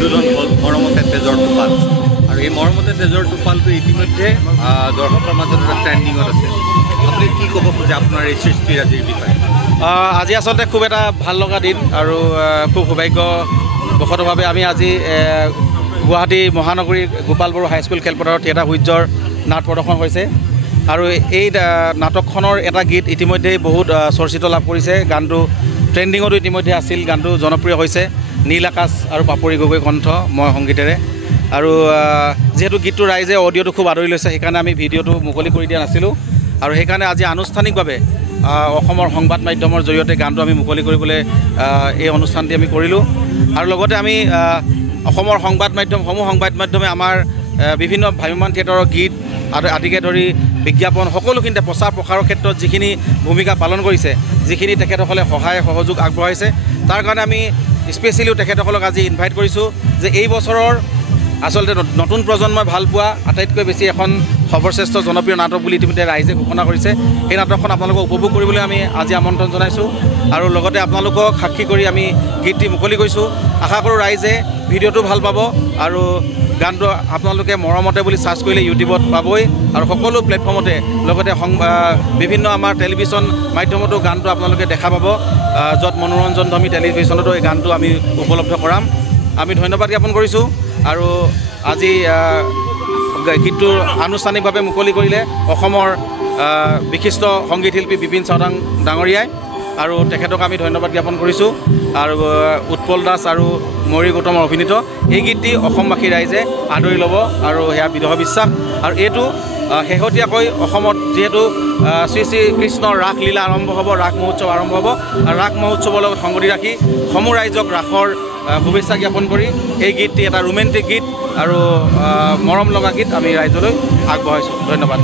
উদ্বোধন হ'ল মৰমতে তেজৰ টোপাল আৰু এই মৰমতে তেজৰ টোপালটো ইতিমধ্যে দৰ্শকৰ মাজত এটা ট্ৰেণ্ডিঙত আছে। আপুনি কি ক'ব খোজে আপোনাৰ এই সৃষ্টিৰাজিৰ বিষয়ে? আজি আচলতে খুব এটা ভাল লগা দিন আৰু খুব সৌভাগ্যবশতভাৱে আমি আজি গুৱাহাটী মহানগৰীৰ গোপাল বড়ো হাইস্কুল খেলপথাৰত থিয়েটাৰ সূৰ্যৰ নাট প্ৰদৰ্শন হৈছে আৰু এই নাটকখনৰ এটা গীত ইতিমধ্যেই বহুত চৰ্চিত লাভ কৰিছে। গানটো ট্ৰেণ্ডিঙতো ইতিমধ্যে আছিল, গানটো জনপ্ৰিয় হৈছে। নীল আকাশ আৰু পাপৰি গগৈ কণ্ঠ, মই সংগীতেৰে। আৰু যিহেতু গীতটো ৰাইজে অডিঅ'টো খুব আদৰি লৈছে, সেইকাৰণে আমি ভিডিঅ'টো মুকলি কৰি দিয়া নাছিলোঁ আৰু সেইকাৰণে আজি আনুষ্ঠানিকভাৱে অসমৰ সংবাদ মাধ্যমৰ জৰিয়তে গানটো আমি মুকলি কৰিবলৈ এই অনুষ্ঠানটি আমি কৰিলোঁ। আৰু লগতে আমি অসমৰ সংবাদ মাধ্যমে আমাৰ বিভিন্ন ভ্ৰাম্যমাণ থিয়েটাৰৰ গীত আদিকে ধৰি বিজ্ঞাপন সকলোখিনিতে প্ৰচাৰ প্ৰসাৰৰ ক্ষেত্ৰত যিখিনি ভূমিকা পালন কৰিছে, যিখিনি তেখেতসকলে সহায় সহযোগ আগবঢ়াইছে, তাৰ কাৰণে আমি স্পেচিয়েলিও তেখেতসকলক আজি ইনভাইট কৰিছোঁ যে এই বছৰৰ আচলতে নতুন প্ৰজন্মই ভাল পোৱা আটাইতকৈ বেছি এখন সৰ্বশ্ৰেষ্ঠ জনপ্ৰিয় নাটক বুলি ইতিমধ্যে ৰাইজে ঘোষণা কৰিছে। সেই নাটকখন আপোনালোকক উপভোগ কৰিবলৈ আমি আজি আমন্ত্ৰণ জনাইছোঁ আৰু লগতে আপোনালোকক সাক্ষী কৰি আমি গীতটি মুকলি কৰিছোঁ। আশা কৰোঁ ৰাইজে ভিডিঅ'টো ভাল পাব আৰু গানটো আপোনালোকে মৰমতে বুলি চাৰ্চ কৰিলে ইউটিউবত পাবই আৰু সকলো প্লেটফৰ্মতে, লগতে বিভিন্ন আমাৰ টেলিভিশ্যন মাধ্যমতো গানটো আপোনালোকে দেখা পাব, য'ত মনোৰঞ্জনধৰ্মী টেলিভিশ্যনতো এই গানটো আমি উপলব্ধ কৰাম। আমি ধন্যবাদ জ্ঞাপন কৰিছোঁ আৰু আজি গীতটো আনুষ্ঠানিকভাৱে মুকলি কৰিলে অসমৰ বিশিষ্ট সংগীত শিল্পী বিপিন চাওডাং ডাঙৰীয়াই আৰু তেখেতক আমি ধন্যবাদ জ্ঞাপন কৰিছোঁ। আৰু উৎপল দাস আৰু মৌৰী গৌতমৰ অভিনীত এই গীতটি অসমবাসী ৰাইজে আদৰি ল'ব আৰু সেয়া দৃঢ় বিশ্বাস। আৰু এইটো শেহতীয়াকৈ অসমত যিহেতু শ্ৰী শ্ৰী কৃষ্ণৰ ৰাসলীলা আৰম্ভ হ'ব, ৰাস মহোৎসৱ আৰম্ভ হ'ব আৰু ৰাস মহোৎসৱৰ লগত সংগতি ৰাখি সমূহ ৰাইজক ৰাসৰ শুভেচ্ছা জ্ঞাপন কৰি এই গীতটি এটা ৰোমেণ্টিক গীত আৰু মৰম লগা গীত আমি ৰাইজলৈ আগবঢ়াইছোঁ। ধন্যবাদ।